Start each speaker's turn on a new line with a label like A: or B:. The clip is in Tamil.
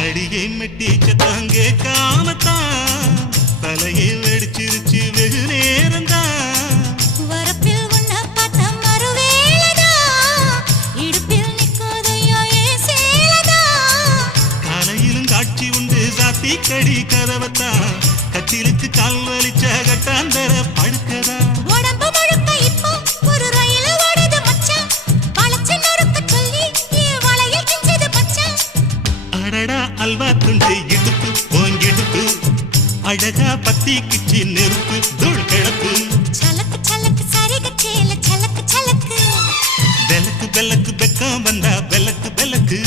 A: அடியை மெட்டிச்ச தாங்க காமத்தான் தலையை வெடிச்சிருச்சு வெகு சாத்தி கடி கதவத்தான் கத்திலுக்கு கால் வலிச்ச கட்டாந்தர படுக்கதா. அல்வா துண்டு இடுப்பு ஓங்கிடுப்பு. அழகா பத்தி கிச்சி நெருப்பு தூள்
B: சலக்கு
A: பெலக்கு பெலக்கு பெக்கம் வந்தா பெலக்கு பெலக்கு